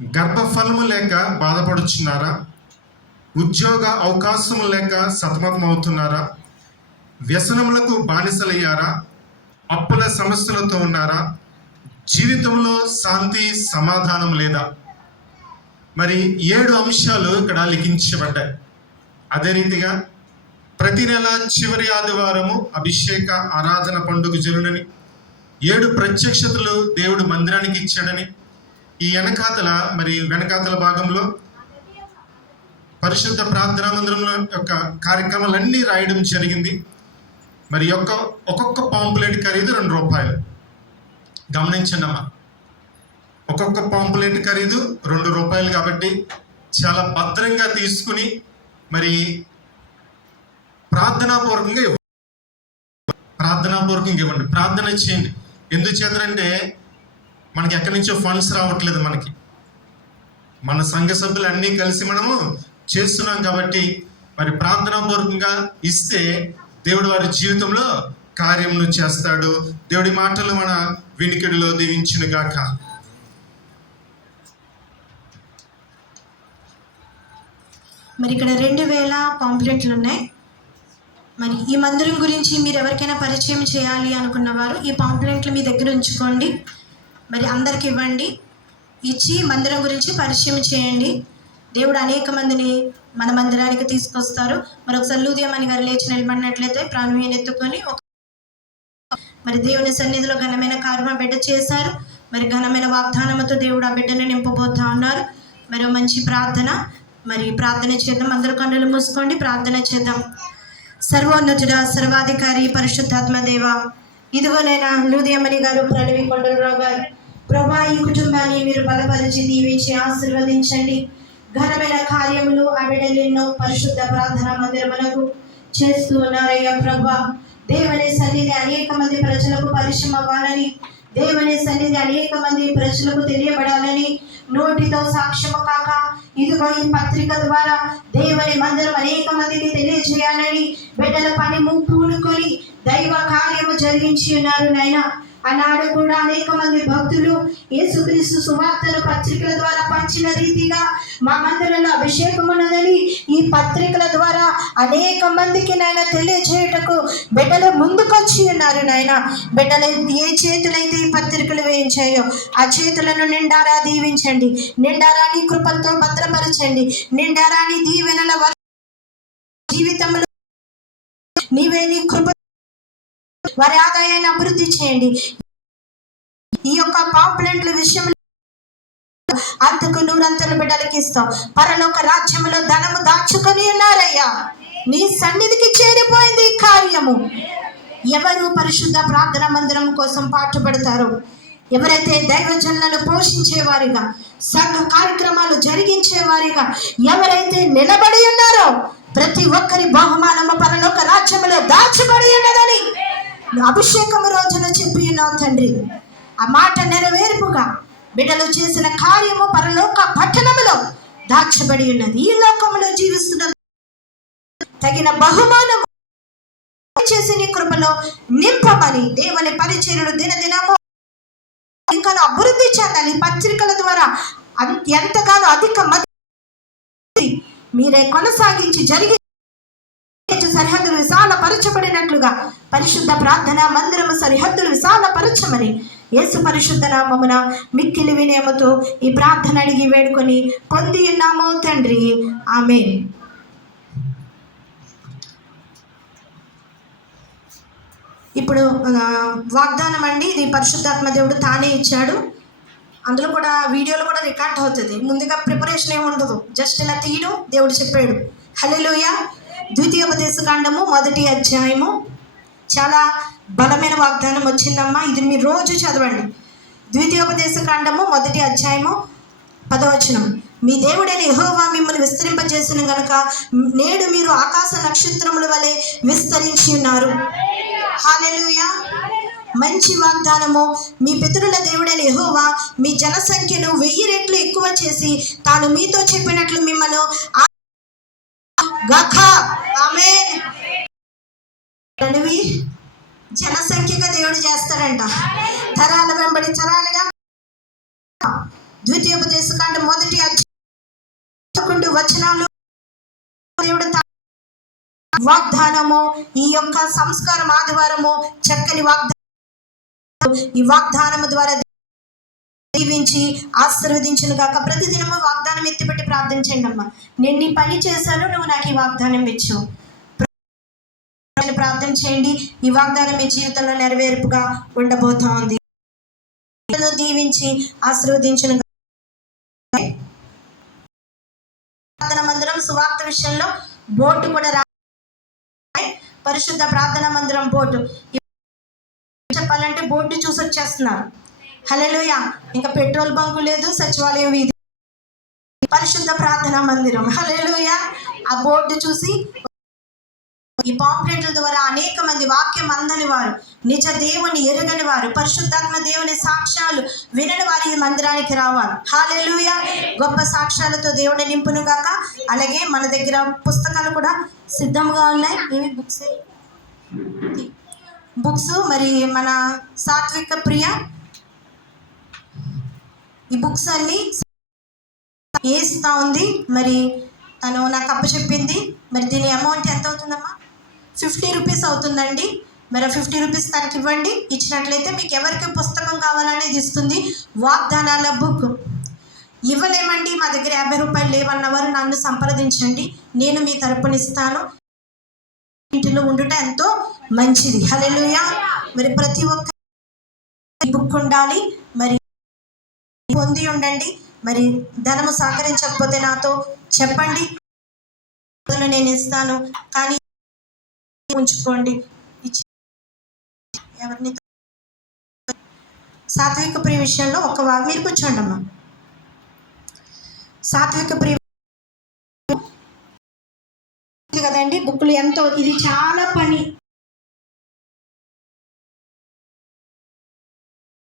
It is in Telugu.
గర్భఫలము లేక బాధపడుచున్నారా? ఉద్యోగ అవకాశం లేక సతమతం అవుతున్నారా వ్యసనములకు బానిసలయ్యారా? అప్పుల సమస్యలతో ఉన్నారా? జీవితంలో శాంతి సమాధానం లేదా? మరి ఏడు అంశాలు ఇక్కడ లిఖించబడ్డాయి. అదే రీతిగా ప్రతి నెల చివరి ఆదివారము అభిషేక ఆరాధన పండుగ జరునని ఏడు ప్రత్యక్షతలు దేవుడు మందిరానికి ఇచ్చాడని ఈ వెనకాతల మరి వెనకాతల భాగంలో పరిశుద్ధ ప్రార్థనా మందిరంలో యొక్క కార్యక్రమాలన్నీ రాయడం జరిగింది. మరి యొక్క ఒక్కొక్క పాంపులేట్ ఖరీదు రెండు రూపాయలు. గమనించండి అమ్మా. ఒక్కొక్క పాంపులేట్ ఖరీదు రెండు రూపాయలు కాబట్టి చాలా భద్రంగా తీసుకుని మరి ప్రార్థనాపూర్వకంగా ఇవ్వండి. ప్రార్థనాపూర్వకంగా ఇవ్వండి. ప్రార్థన చేయండి. ఎందుచేతంటే మనకి ఎక్కడి నుంచో ఫండ్స్ రావట్లేదు మనకి. మన సంఘ సభ్యులు అన్నీ కలిసి మనము చేస్తున్నాం కాబట్టి మరి ప్రార్థనాపూర్వకంగా ఇస్తే దేవుడు వారి జీవితంలో కార్యములు చేస్తాడు. దేవుడి మాటలు మన వినికిడిలో దీవించును గాక మరి ఇక్కడ రెండు వేల పాంప్లెట్లు ఉన్నాయి. మరి ఈ మందిరం గురించి మీరు ఎవరికైనా పరిచయం చేయాలి అనుకున్నవారు ఈ పాంప్లెట్లు మీ దగ్గర ఉంచుకోండి. మరి అందరికి ఇవ్వండి. ఇచ్చి మందిరం గురించి పరిచయం చేయండి. దేవుడు అనేక మందిని మన మందిరానికి తీసుకొస్తారు. మరి ఒకసారి లూదియమని గారు లేచి నిలబడినట్లయితే ప్రాణమీయం ఎత్తుకొని ఒక మరి దేవుని సన్నిధిలో ఘనమైన కార్యమ బిడ్డ చేశారు. మరి ఘనమైన వాగ్దానంతో దేవుడు ఆ బిడ్డను నింపబోతా ఉన్నారు. మరి మంచి ప్రార్థన. మరి ప్రార్థన చేద్దాం. అందరూ కన్నులు మూసుకోండి. ప్రార్థన చేద్దాం. సర్వోన్నతుడ సర్వాధికారి పరిశుద్ధాత్మ దేవ ఇదిగోనైనా లూదియమణి గారు ప్రణవి కొండలరావు గారు ప్రభా ఈ కుటుంబాన్ని మీరు బలపరిచి దీవించి ఆశీర్వదించండి. ఘనమైన కార్యములు ఆ పరిశుద్ధ ప్రార్థన మందిరములకు చేస్తూ ఉన్నారయ్యా ప్రభా. దేవుని సన్నిధి అనేక మంది ప్రజలకు పరిచయం అవ్వాలని దేవుని సన్నిధి అనేక మంది ప్రజలకు తెలియబడాలని నోటితో సాక్ష్యము కాక ఇదిగో ఈ పత్రిక ద్వారా దేవుని మందిరం అనేక మందికి తెలియజేయాలని బిడ్డల పని పూనుకొని దైవ కార్యము జరిగించి ఉన్నారు నాయన. ఆనాడు కూడా అనేక మంది భక్తులు యేసుక్రీస్తు సువార్తను పత్రికల ద్వారా పంచిన రీతిగా మా మందిరంలో అభిషేకం ఉన్నదని ఈ పత్రికల ద్వారా అనేక మందికి నాయన తెలియచేయటకు బిడ్డలు ముందుకొచ్చి ఉన్నారు నాయన. బిడ్డలు ఏ చేతులైతే ఈ పత్రికలు వేయించాయో ఆ చేతులను నిండారా దీవించండి. నిండారా నీ కృపలతో భద్రపరచండి. నిండారా నీ దీవెనల వర్ష జీవితంలో నీవే నీ కృప వారి ఆదాయాన్ని అభివృద్ధి చేయండి. ఈ యొక్క పాంప్లెంట్ల విషయంలో అంతకు నూరంతలు బిడ్డలకి ఇస్తాం. పరలోక రాజ్యములో ధనము దాచుకొని ఉన్నారయ్యా. నీ సన్నిధికి చేరిపోయింది ఈ కార్యము. ఎవరు పరిశుద్ధ ప్రార్థన మందిరం కోసం పాటుపడతారో? ఎవరైతే దైవజనులను పోషించేవారిగా సంఘ కార్యక్రమాలు జరిగించేవారిగా ఎవరైతే నిలబడి ఉన్నారో ప్రతి ఒక్కరి బహుమానము పరలోక రాజ్యములో దాచబడి ఉన్నదని అభిషేకము రోజున చెప్పి తండ్రి ఆ మాట నెరవేర్పుగా బిడ్డలు చేసిన కార్యము పరలోక పట్టణములో దాచబడి ఉన్నది. ఈ లోకములో జీవిస్తున్న తగిన బహుమానము చేసి నీ కృపలో నింపమని దేవుని పరిచర్యలు దినదినము ఇంకా అభివృద్ధి చెందాలి. పత్రికల ద్వారా ఎంతగానో అధిక మీరే కొనసాగించి జరిగి సరిహద్దులు విశాలపరచబడినట్లుగా పరిశుద్ధ ప్రార్థన మందిరము సరిహద్దులు విశాలపరచమని యేసు పరిశుద్ధ నామమున మిక్కిలి వినయముతో ఈ ప్రార్థన అడిగి వేడుకొని పొంది ఉన్నాము తండ్రి. ఆమె ఇప్పుడు వాగ్దానం అండి. ఇది పరిశుద్ధాత్మ దేవుడు తానే ఇచ్చాడు. అందులో కూడా వీడియోలో కూడా రికార్డ్ అవుతుంది. ముందుగా ప్రిపరేషన్ ఏమి ఉండదు జస్ట్ ఇలా తీయడం దేవుడు చెప్పాడు. హల్లెలూయ. ద్వితీయోపదేశ కాండము మొదటి అధ్యాయము. చాలా బలమైన వాగ్దానం వచ్చిందమ్మా. ఇది మీరు రోజు చదవండి. ద్వితీయోపదేశ కాండము మొదటి అధ్యాయము పదవచనం. మీ దేవుడైన యహోవా మిమ్మల్ని విస్తరింపజేసిన గనుక నేడు మీరు ఆకాశ నక్షత్రముల వలె విస్తరించి ఉన్నారు. హాలెలుయా. మంచి వాగ్దానము. మీ పితరుల దేవుడైన యహోవా మీ జనసంఖ్యను వెయ్యి రెట్లు ఎక్కువ చేసి తాను మీతో చెప్పినట్లు మిమ్మల్ని గాక అనేవి జనసంఖ్యగా దేవుడు చేస్తాడంట. తరాల వెంబడి తరాలుగా ద్వితీయోపదేశ కాండ మొదటి అధ్యాయం వచనాలు దేవుడు వాగ్దానము ఈ యొక్క సంస్కారం ఆదివారము చక్కని వాగ్దానం ఈ వాగ్దానము ద్వారా దీవించి ఆశీర్వదించిన ప్రతి ప్రతిదినము వాగ్దానం ఎత్తిపెట్టి ప్రార్థించండి అమ్మా. నేను నీ పని చేశాను నువ్వు నాకు ఈ వాగ్దానం ఇచ్చు ప్రార్థన చేయండి ఈ వాగ్దానం మీ జీవితంలో నెరవేర్పుగా ఉండబోతా ఉంది. దీవించి ఆశీర్వదించిన ప్రార్థన మందిరం సువార్త విషయంలో బోర్డు కూడా రా పరిశుద్ధ ప్రార్థన మందిరం బోర్డు. చెప్పాలంటే బోర్డు చూసి వచ్చేస్తున్నారు. హలోయ ఇంకా పెట్రోల్ బంకు లేదు సచివాలయం వీధి పరిశుద్ధ ప్రార్థన మందిరం. హలోయ ఆ బోర్డు చూసి ఈ పాంప్లెట్ల ద్వారా అనేక మంది వాక్యం అందని వారు నిజ దేవుని ఎరగని వారు పరిశుద్ధాత్మ దేవుని సాక్ష్యాలు వినని వారి ఈ మందిరానికి రావాలి. హాలెలుయ గొప్ప సాక్ష్యాలతో దేవుని నింపును గాక. అలాగే మన దగ్గర పుస్తకాలు కూడా సిద్ధంగా ఉన్నాయి. ఇవి బుక్స్? బుక్స్ మరి మన సాత్విక ప్రియ. ఈ బుక్స్ అన్ని వేస్తా ఉంది. మరి తను నాకు అప్పు చెప్పింది. మరి దీని అమౌంట్ ఎంత అవుతుందమ్మా? ఫిఫ్టీ రూపీస్ అవుతుందండి. మరి ఫిఫ్టీ రూపీస్ తనకి ఇవ్వండి. ఇచ్చినట్లయితే మీకు ఎవరికి పుస్తకం కావాలనేది ఇస్తుంది. వాగ్దానాల బుక్ ఇవ్వలేమండి. మా దగ్గర యాభై రూపాయలు లేవన్నవారు నన్ను సంప్రదించండి. నేను మీ తరపున ఇస్తాను. ఇంటిలో ఉండుట ఎంతో మంచిది. హలెలుయ మరి ప్రతి ఒక్క బుక్ ఉండాలి. మరి పొంది ఉండండి. మరి ధనము సహకరించకపోతే నాతో చెప్పండి. నేను ఇస్తాను. కానీ ఉంచుకోండి. ఎవరిని సాత్విక ప్రియ విషయంలో ఒక మీరు కూర్చోండి అమ్మా. సాత్విక ప్రియ కదండి బుక్లు ఎంతో ఇది చాలా పని.